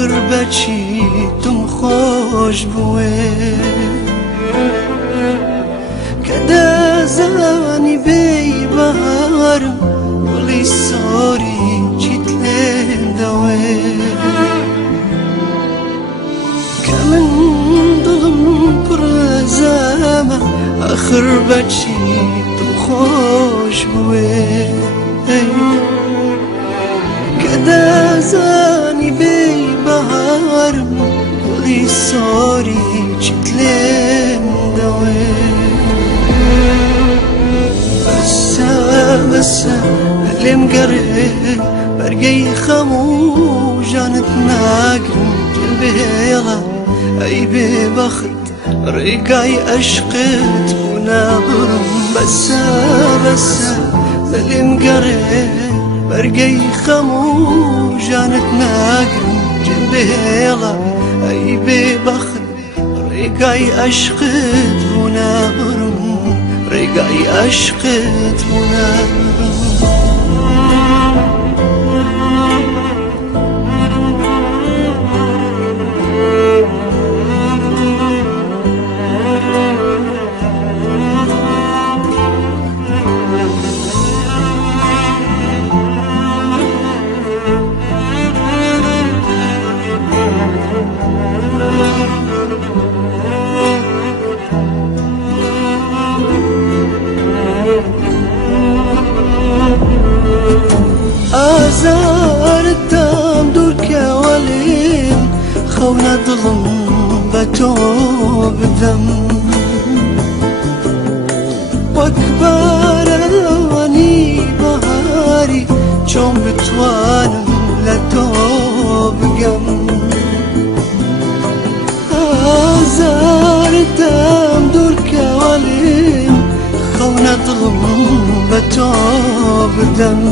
آخر بچی تم خوش بوه کده زانی بی بهارم ولی ساری چیت لندوه کمن دلم پر زمه آخر بچی تم خوش بوه کده زانی بی بهارم ولی ساری چیت لندوه بس اللي مقرب برقي خمو جانت ناقرم جنبيلا اي ببخت رقاي اشقت ونابرم بس اللي مقرب برقي خمو جانت ناقرم جنبيلا اي ببخت رقاي اشقت ونابرم رقاي عشقت منام آزاردم دور که ولیم خونا دلم بتو بدم وكباراني بهاري چون بتوانم لتو بگم آزاردم دور که ولیم خونا دلم بتو بدم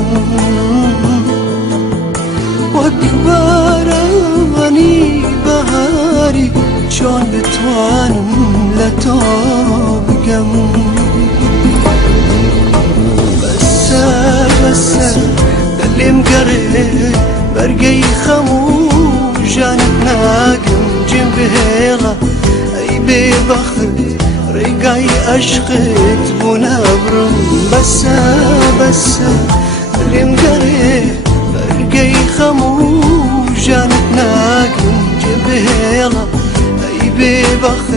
وكباراني بهاري چون بتوانم لتو بگم بس اللي مقرب برقي خمو جانت ناقم جنبيلا اي ببخت رقاي اشقت ونبرم بس اللي مقرب برقي خمو جانت ناقم جنبيلا اي ببخت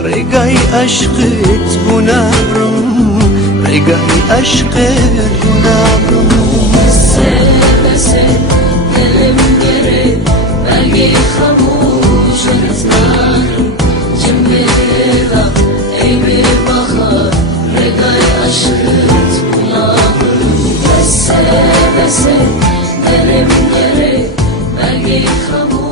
رقاي اشقت ونبرم رقاي اشقت ونبرم بس اللي مقرب برقي خمو جانت ناقم جنبيلا اي ببخت رقاي اشقت ونبرم بس اللي مقرب برقي خمو